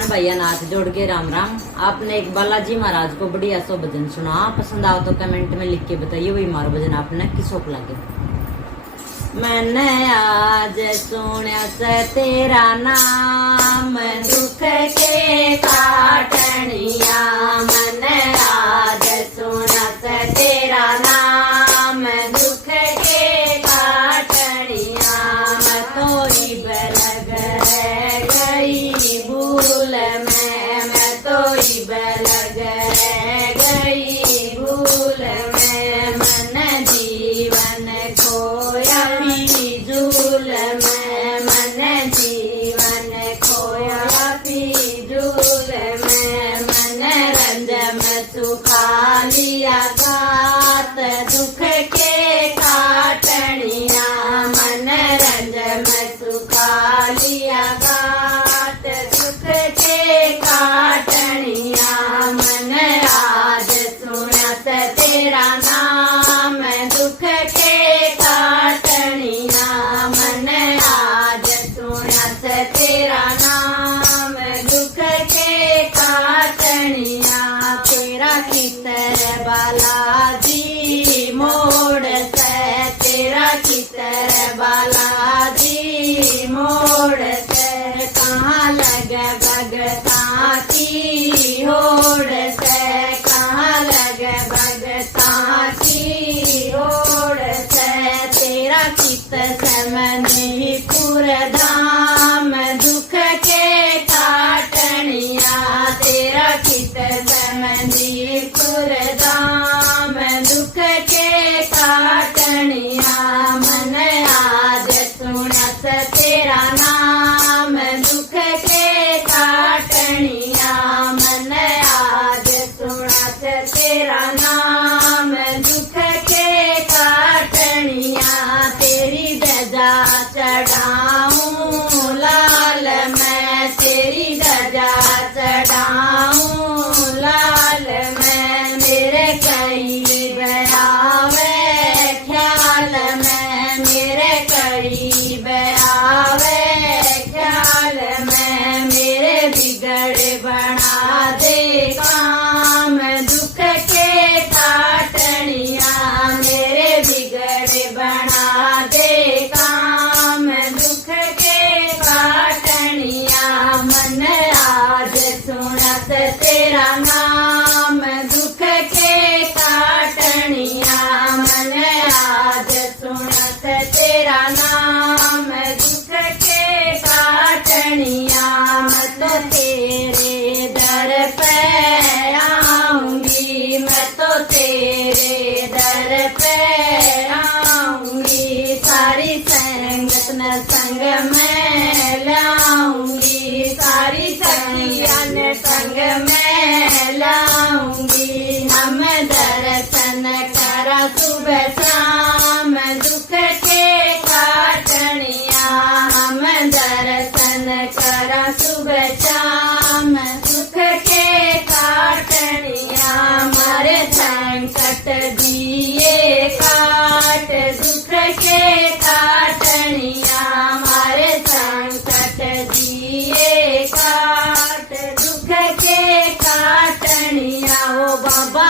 बहन भैया नाथ जोड़ के राम राम। आपने एक बालाजी महाराज को बढ़िया सो भजन सुना, पसंद आओ तो कमेंट में लिख के बताइए वही मारो भजन आपने किसो लगे। मैंने आज सुना से तेरा नाम दुख के काटनिया, मैंने आज सुना से तेरा नाम दुख के काटनिया। मैं तोरी बलग गई भूल में, मैं तोरी बलग गई भूल में। मन जीवन खोया फिजूल में, मन जीवन खोया फिजूल में। मन रंजन सुखा लिया घात दुख के काटनिया, मन रंजन सुखा लिया घात दुख के काटनिया। मन आज सुना से तेरा नाम दुख के काटनिया, मन आज सुना से तेरा नाम दुख के काटनिया। तेरा कितर बालाजी मोड़ से, तेरा कितर बालाजी मोड़ से। कहाँ लग भगता की होड़ से, कहाँ लग भगता की होड़ से। तेरा कित समनी पुरधाम दुख के काटनिया, तेरा कित समनी पुरधाम दुख के काटनिया। मन आज सुनत तेरा नाम दुख के काटनिया, मन आज सुनत तेरा नाम दुख के काटनिया। तेरी ध्वजा चढ़ाऊं लाल मैं, तेरी ध्वजा चढ़ाऊं लाल मैं। मेरे कई बयावे ख्याल में, मेरे कई बयावे ख्याल में। मेरे बिगड़ बना दे काम दुख के काटनिया, मेरे बिगड़ बना दे काम दुख के काटनिया। मन आज सुनत तेरा नाम दुख के काटनिया, मन आज सुनत तेरा नाम दुख के काटनिया। मैं तो तेरे दर पे आऊंगी, मैं तो तेरे दर पे आऊंगी। सारी संगत न संग में लाऊंगी, सारी सखियां न संग में लाऊंगी। हम दर्शन करा सुबह शाम दुख के काटनिया, हम दर्शन करा सुबह शाम दुख के काटनिया। मारे संकट दिए काट दुख के काटनिया, मारे संकट दिए काट दुख के काटनिया। ओ बाबा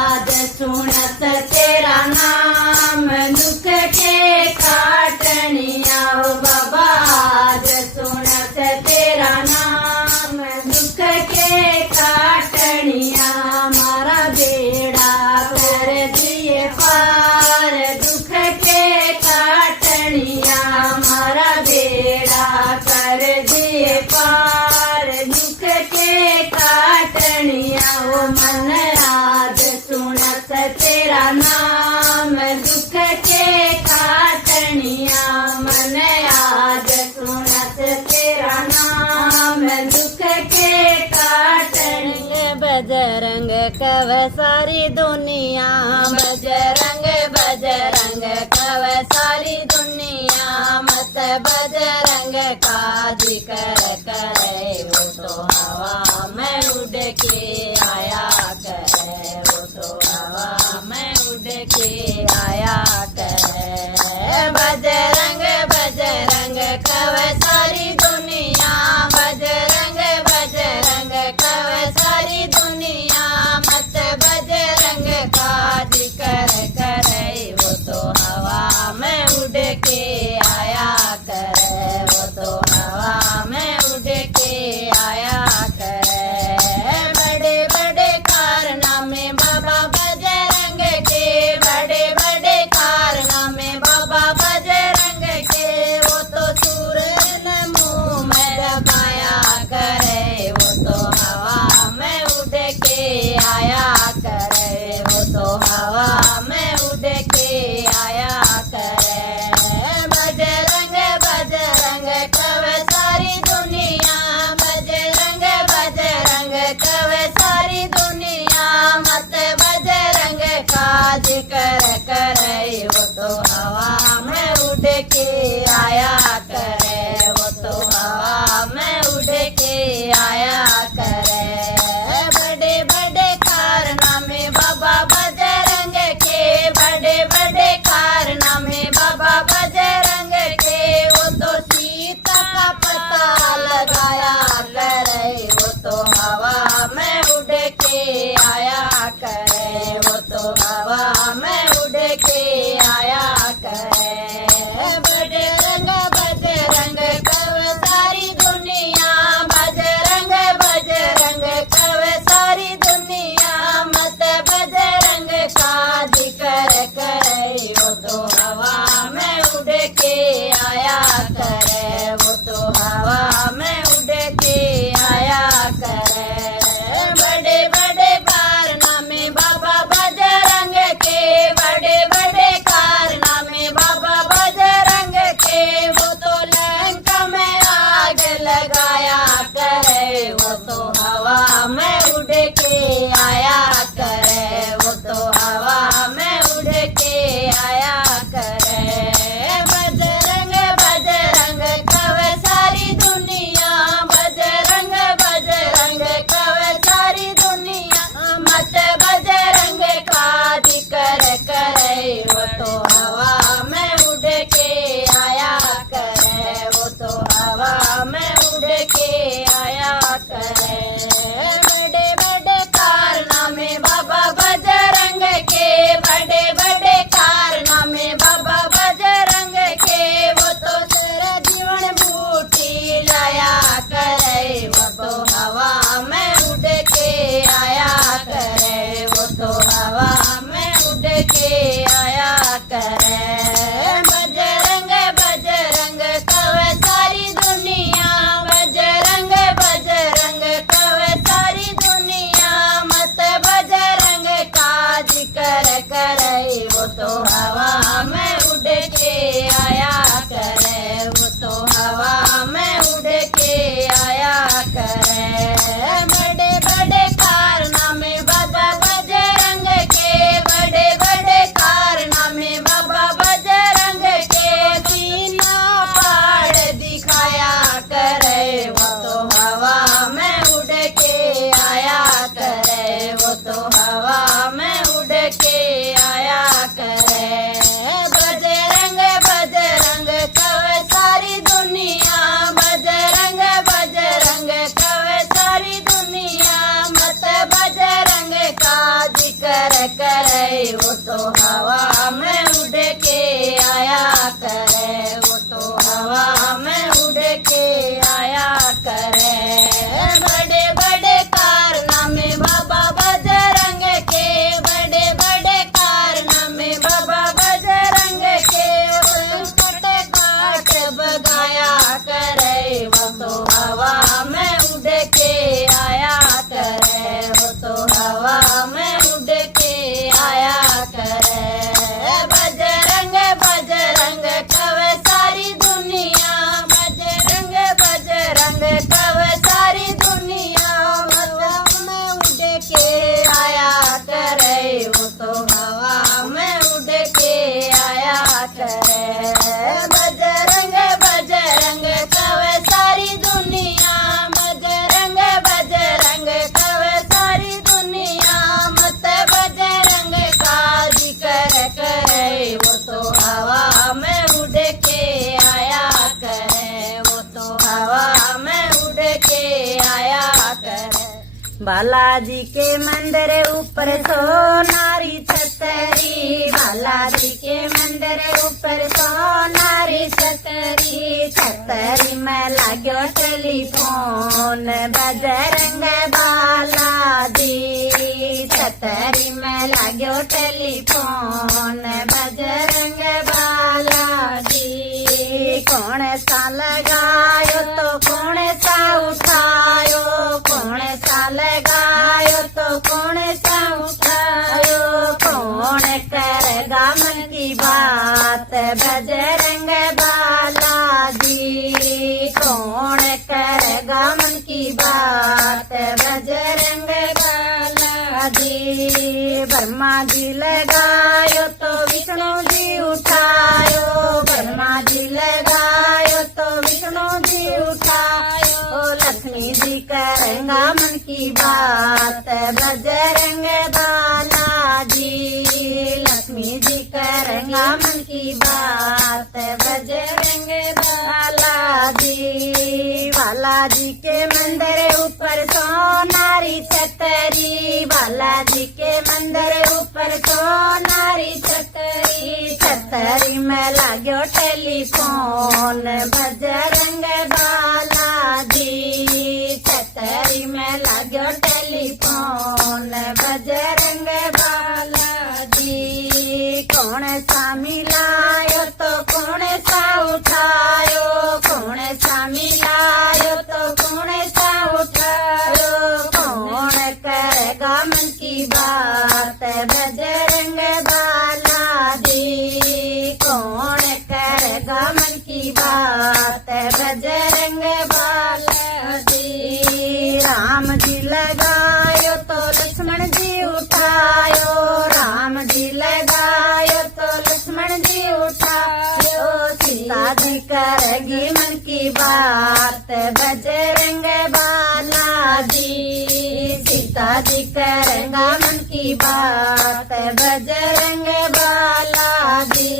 आज सुनत तेरा नाम दुख के काटनिया, ओ बाबा आज सुनत तेरा नाम दुख के काटनिया। मारा बेड़ा कर दिए पार दुख के काटनिया, मारा बेड़ा कर दिए पार दुख के काटनिया। ओ मन आज सुनत तेरा नाम दुख के काटनिया, मन आज सुनत तेरा नाम दुख के काटनिया। बजरंग कव सारी दुनिया, बजरंग बजरंग कव सारी दुनिया। मत बजरंग का जिक्र करे, वो तो हवा में उड़ के आया करे, वो तो हवा में उड़ के आया करे। बजरंग बजरंग कव सारी दुनिया, बजरंग बजरंग लगाया करे, वो तो हवा में उड़ के आया करे, वो तो हवा में उड़ के आया करे। बजरंग बजरंग कवे सारी दुनिया, बजरंग बजरंग कवे सारी दुनिया, मत बजरंग का जिक्र करे, वो तो हवा में उड़ के आया करे, वो तो हवा में उड़ के आया करे। बड़े बड़े कारनामे बाबा बजरंग के, बड़े बड़े कारनामे बाबा बजरंग के, वो तो सारा जीवन बूटी लाया करे, वो तो हवा में उड़ के आया करे, वो तो हवा में उड़ के आया करे। बजरंग बजरंग कवे सारी दुनिया, बजरंग बजरंग कवे सारी दुनिया, मत बजरंग का जिक्र करे, वो तो हवा में उड़ के आया करे, वो तो हवा में उड़ के आया करे। बड़े बड़े कारनामे बाबा बजरंग के, बड़े बड़े कारनामे बाबा बजरंग के, बिना पहाड़ दिखाया करे, वो तो हवा में उड़ के आया करे, वो तो हवा में उड़ के आया करे। बजरंग बजरंग कवे सारी दुनिया, बजरंग बजरंग कवे सारी दुनिया, मत बजरंग का जिक्र करे, वो तो हवा में उड़ के आया करे, वो तो हवा में उड़ के आया करे। बड़े बड़े कारनामे बाबा बजरंग के, बड़े बड़े कारनामे बाबा बजरंग के, संकट काट भगाया करे, वो तो हवा में उड़ के आया करे, वो तो हवा में उड़ के आया करे। बजरंग बजरंग कवे सारी दुनिया, बजरंग बजरंग कवे सारी दुनिया, हवा में उड़ के आया करे, वो तो हवा में उड़ के आया करे। बजरंग बजरंग कवे सारी दुनिया, बजरंग बजरंग कवे सारी दुनिया, मत बजरंग का जिक्र करे, वो तो हवा में उड़ के आया करे, वो तो हवा में उड़ के आया करे। बालाजी के मंदिर ऊपर सोनारी छतरी, बालाजी के मंदिर ऊपर सोनारी छतरी, छतरी में लाग्यो टेलीफोन बजरंग बालाजी, छतरी में लाग्यो टेलीफोन बजरंग बालाजी। कौन सा लगायो तो कौन सा उठायो, कौन सा लगायो तो कौन सा उठायो, कौन करेगा मन की बात बजरंग बालाजी, कौन करेगा मन की बात बजरंग बालाजी। ब्रह्मा जी लगायो तो विष्णु जी उठायो, ब्रह्मा जी लगायो तो विष्णु जी उठायो, लक्ष्मी जी करेगा मन की बात बजरंग बालाजी, लक्ष्मी जी करेगा मन की बात बजरंग बालाजी। बालाजी के मंदिर ऊपर सोनारी छतरी, बालाजी के मंदिर ऊपर सोनारी छतरी, छतरी में लाग्यो टेलीफोन बजरंग बालाजी, छतरी में लाग्यो टेलीफोन बजरंग बालाजी। कौन सा मिलायो तो कौन सा उठायो, कौन सा मिलायो तो कौन सा उठायो, कौन करेगा मन की बात बजरंग बालाजी, कौन करेगा मन की बात बजरंग बाला। बात बजरंग बालाजी सीता जी करेगा मन की बात बजरंग बालाजी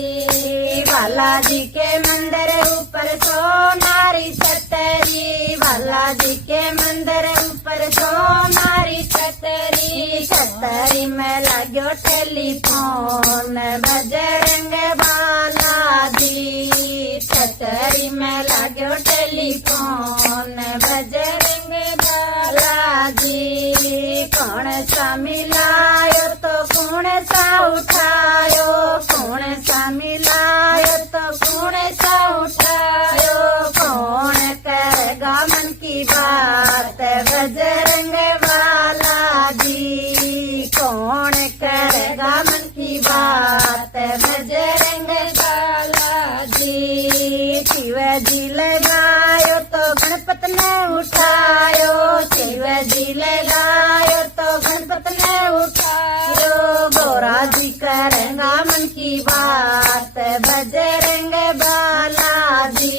बालाजी के मंदिर ऊपर सोनारी छतरी बालाजी के मंदिर ऊपर सोनारी छतरी छतरी में लाग्यो टेलीफोन बजरंग बालाजी छतरी में लाग्यो टेलीफोन बजरंग बालाजी कौन सा मिलायो तो कौन सा उठायो कौन सा मिलायो तो कौन सा उठायो कौन करेगा मन की बात बजरंग बालाजी कौन करेगा मन की बात बजरंग बालाजी शिवजी लगायो तो गणपत ने उठायो शिवजी लगायो तो गणपत ने उठायो गोरा जी करेगा मन की बात बजरंग बालाजी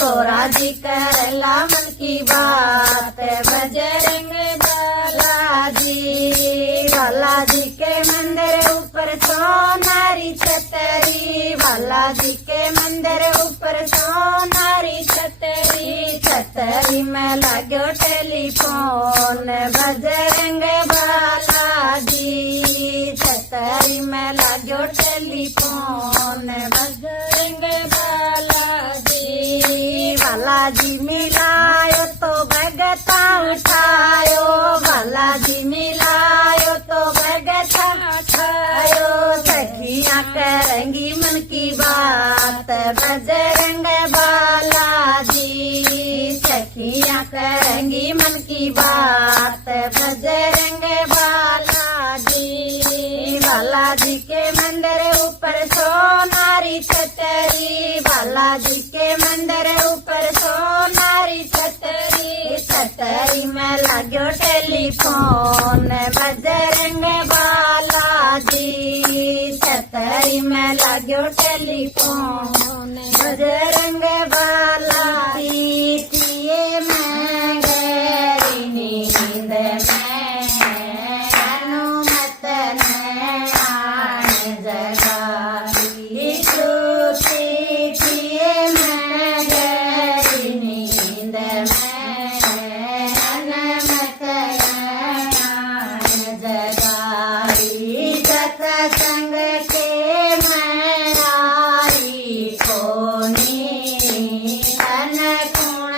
गोरा जी करेगा मन की बात बजरंग बालाजी बालाजी के मंदिर ऊपर सोनारी छतरी बालाजी के मंदिर ऊपर सोनारी छतरी छतरी में लाग्यो टेलीफोन बजरंग बालाजी छतरी में लाग्यो टेलीफोन बजरंग बालाजी बालाजी मिलायो तो भगता उठायो बालाजी मिलायो तो भगता उठायो सखियां करेंगी मन की बात बजरंग बालाजी सखियां करेंगी मन की बात बजरंग बालाजी बालाजी के मंदिर ऊपर सोनारी छतरी बालाजी के मंदिर ऊपर सोनारी छतरी छतरी में लाग्यो टेलीफोन बजरंग बालाजी छतरी में लाग्यो टेलीफोन बजरंग बालाजी पिए में गहरी नींद में हनुमत ने आने जगाई छूटी पिए में गहरी नींद में हनुमत ने आने जगाई सत्संग के मैं आई कोनी तन कुण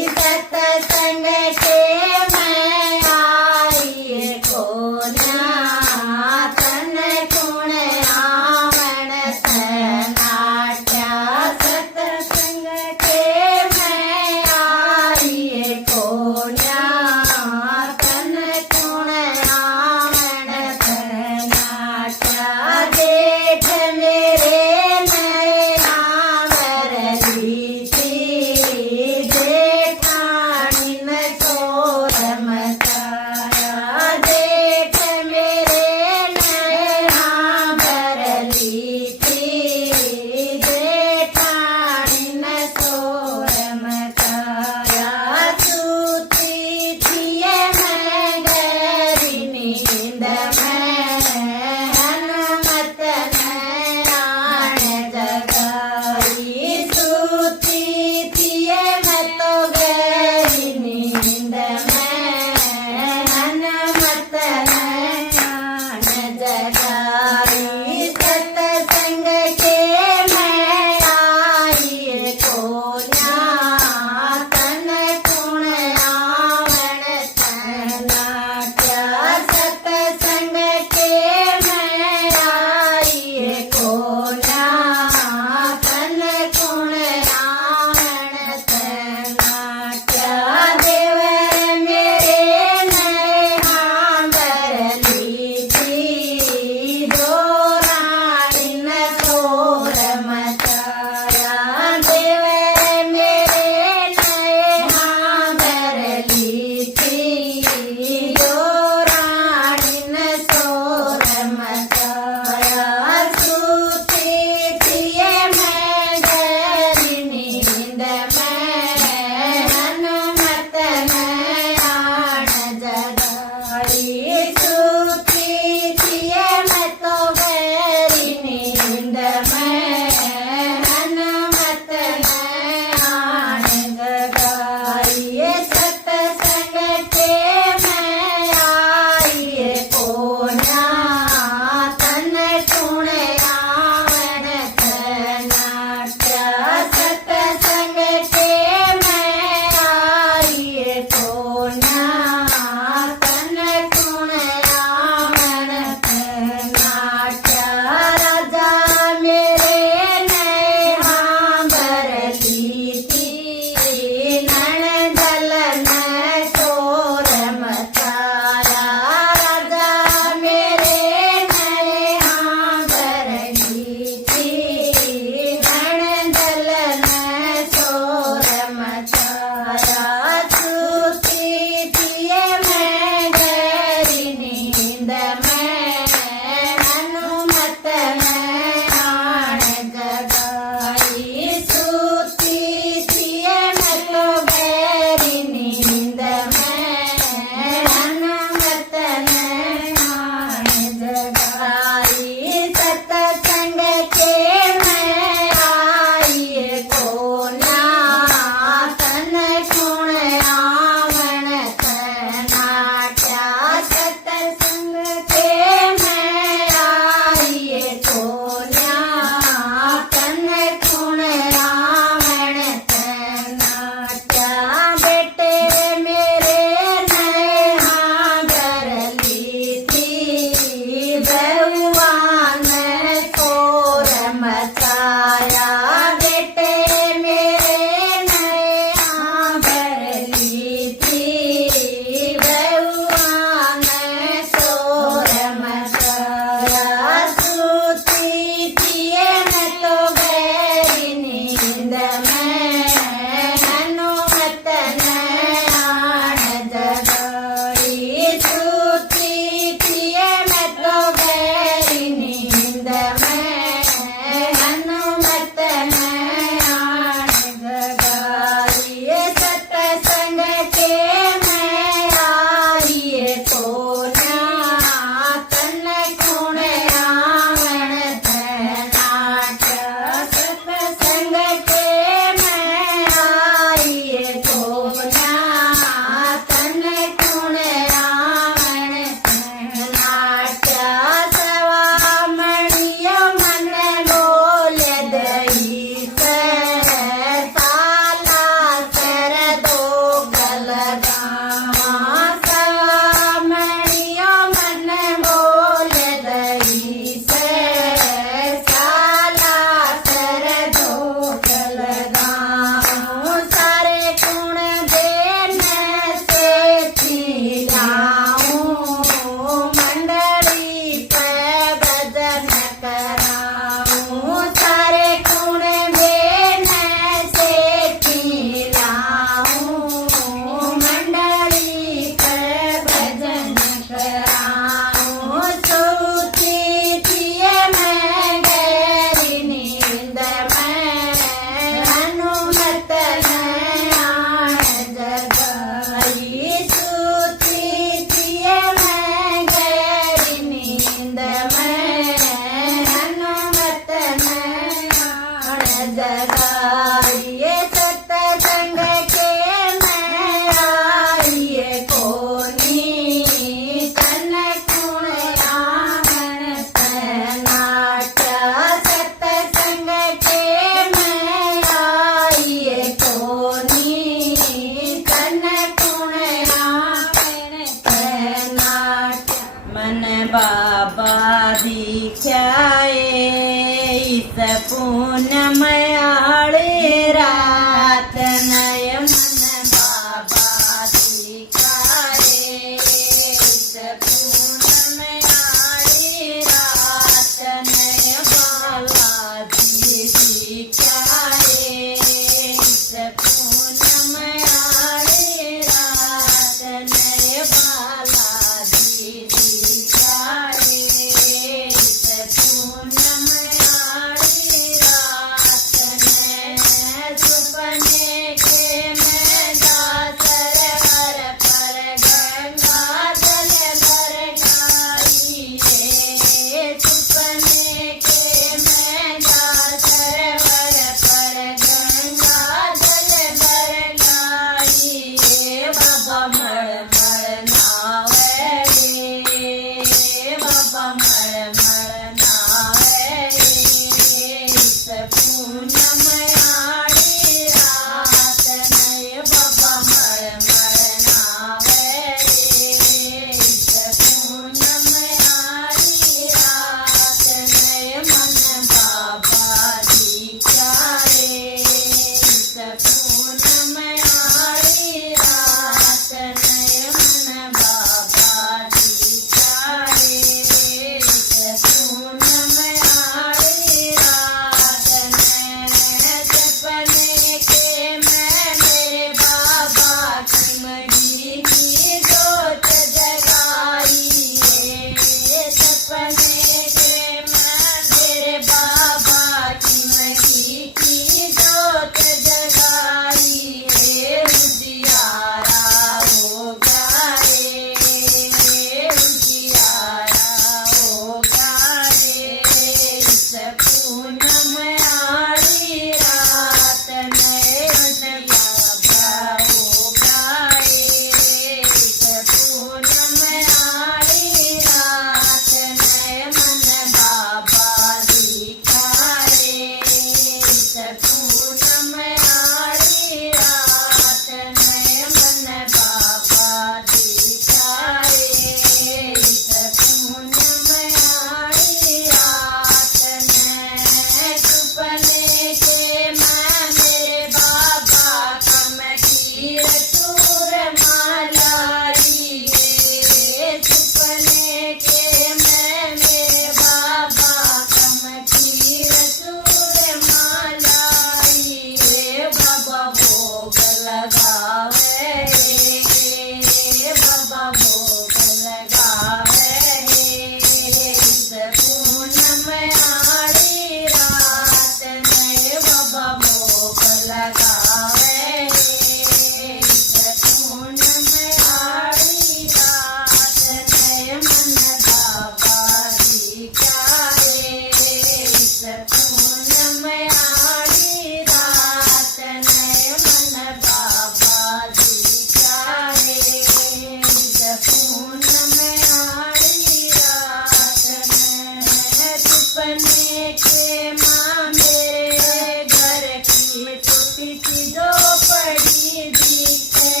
जो पड़ी दिखे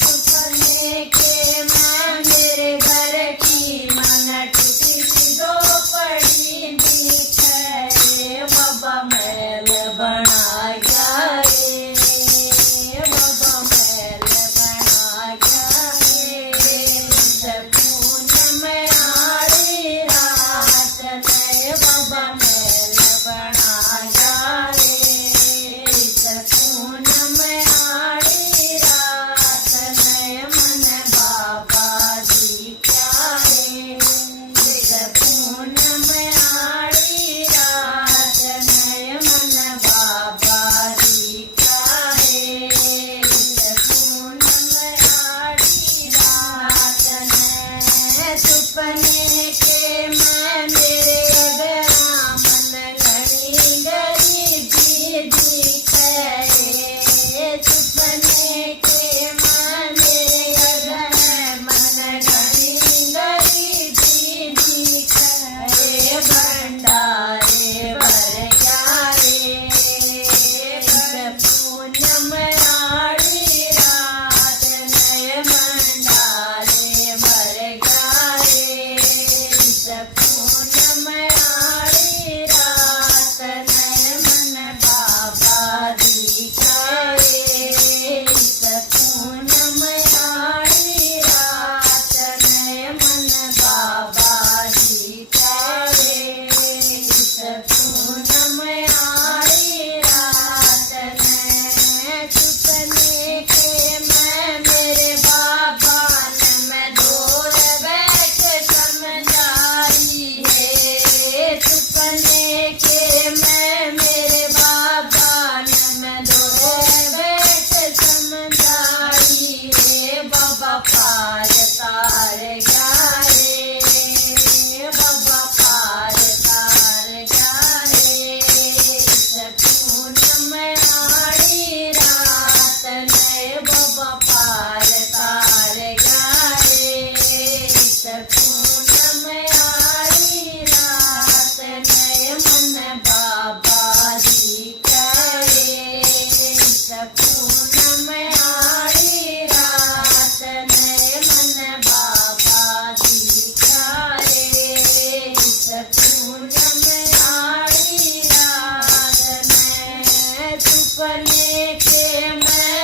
सपने के मैं मेरे घर की मन टूटी जो पड़ी दिखे बाबा महल बना गया रे बाबा महल बना गया रे सपून में आड़ी रात नए बाबा महल बना गया रे सपून में आड़ी रात नए मन बाबा जी क्या रे सपून में आड़ी रात नए मन बाबा जी क्या रे सपून में आड़ी रात नए सुपने के मैं मेरे अगरा मन घनी गरीबी दिखे सुपने के मैं मेरे अगरा मन घनी गरीबी दिखे भंडारे भर गया रे सपून में आड़ी रात नए भंडारे भर गया रे सपून में आड़ी रात नए मन बाबा दिखा रे सपून में आड़ी रात नए मन बाबा दिखा रे सपून में आड़ी रात नए सुपने के मैं मेरे बाबा ने मैं दूर बैठ समझाई है सुपने के मैं मेरे बाबा ने मैं दूर बैठ समझाई है बाबा पार तार गया रे बाबा पार तार गया रे सपून में आड़ी रात नए बाबा पार तार गया रे सपून में आड़ी रात नए मन बाबा जी का रे सपून में आड़ी रात नए मन बाबा जी का रे सपून में आड़ी रात नए सुपने के मैं